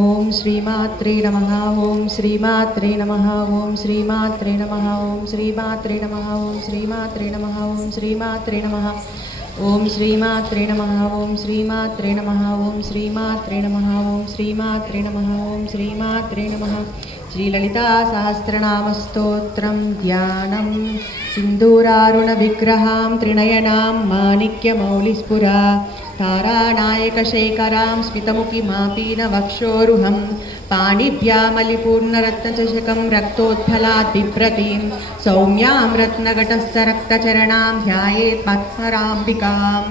ఓం శ్రీమాత్రే నమః. ఓం శ్రీమాత్రే నమః. ఓం శ్రీమాత్రే నమః. ఓం శ్రీమాత్రే నమః. ఓం శ్రీమాత్రే నమః. ఓం శ్రీమాత్రే నమః. ఓం శ్రీమాత్రే నమః. ఓం శ్రీమాత్రే నమః. ఓం శ్రీమాత్రే నమః. ఓం శ్రీమాత్రే నమః. ఓం శ్రీమాత్రే నమః. శ్రీలలితా సహస్రనామస్తోత్రం ధ్యానం సింధూరారుణ విగ్రహాం త్రినయనాం మాణిక్యమౌళిస్ఫురా తారానాయకశేఖరాం స్మితముఖిమాపీన వక్షోరుహం పాణిభ్యామలిపూర్ణరత్నచషకం రక్తోత్ఫలాత్ బిభ్రతీం సౌమ్యాం రత్నఘటస్థరక్తచరణాం ధ్యాయేత్ పద్మరాంబికాం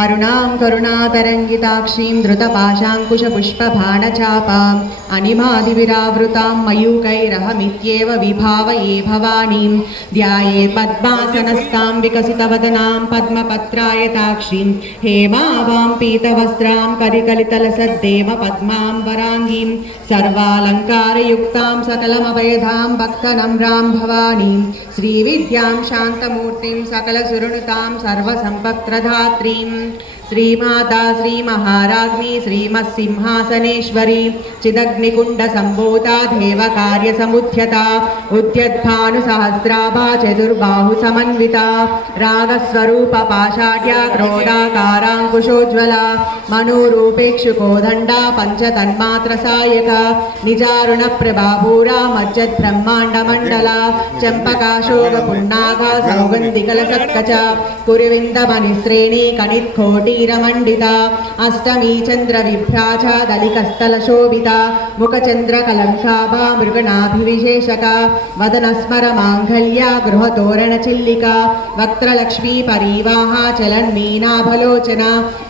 అరుణాం కరుణాతరంగితాక్షీం ధృతపాశాంకుశపుష్పబాణచాపాం అనిమాదివిరావృతాం మయూకైరహమిత్యేవ విభావయే భవానీం ధ్యాయేత్ పద్మాసనస్తాం వికసితవదనాం పద్మపత్రాయతాక్షీం హేమావాం పీతవస్త్రాం కరికలితలసద్దేవ పద్మాంబరాంగీం సర్వాలంకారయుక్తాం సకలమభయదాం భక్తనమ్రాం భవానీం శ్రీవిద్యాం శాంతమూర్తిం సకలసురుణుతాం సర్వసంపత్ప్రదాత్రీం శ్రీమాతా శ్రీమహారాజ్ఞి శ్రీమత్సింహాసనేశ్వరీ చిదగ్నికుండ సంభూతా దేవకార్యసముద్యత ఉద్యద్భానుసహస్రాభా చతుర్బాహు సమన్విత రాగస్వరూప పాషాఢ్య క్రోడాకారాంకుశోజ్వల మనోరూపేక్షుకోదండ పంచతన్మాత్ర సాయక నిజారుణ ప్రభాభూరా మజ్జద్బ్రహ్మాండమండల చంపకాశోక పున్నాగ సౌగంధికల సత్కచ కురివిందమణిశ్రేణి కణిత్కోటి మండిత అష్టమీ చంద్ర విభ్రాచ దళికస్థల శోభిత ముఖచంద్ర కలంకాభా మృగనాభివిశేషక వదన స్మర మాంగళ్య గృహతోరణ చిల్లిక వక్త్రలక్ష్మీ పరీవాహ చలన్మీనాభలోచన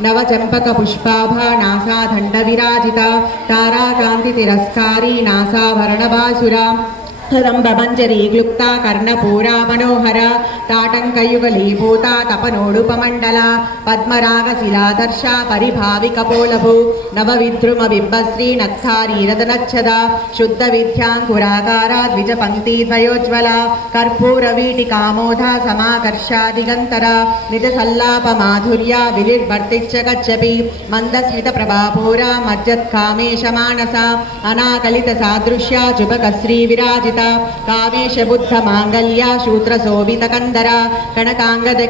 నవచంపక పుష్పాభా నాసాదండ విరాజిత తారాకాంతి తిరస్కారీ నాసాభరణ బాసుర రంభమంజరీ క్లుప్తా కర్ణపూరా మనోహర తాటంకయుగలీభూతా తపనోడుపమండల పద్మరాగ శిలాదర్శ పరిభావికపోలభు నవవిద్రుమ బింబశ్రీ నత్సారీరదనచ్చద శుద్ధ విద్యాంకురాకార ద్విజ పంక్తి ద్వయోజ్వల కర్పూర వీటికామోధ సమాకర్షా దిగంతర నిజ సల్లాప మాధుర్య విలిర్వర్తిచ్చ గచ్చపి మందస్మిత ప్రభాపూర మజ్జత్కామేశ మానస అనాకలిత సాదృశ్య జుబకశ్రీ విరాజిత కామేశ బుద్ధ మాంగళ్య శూత్ర శోభిత కందర కనకాంగద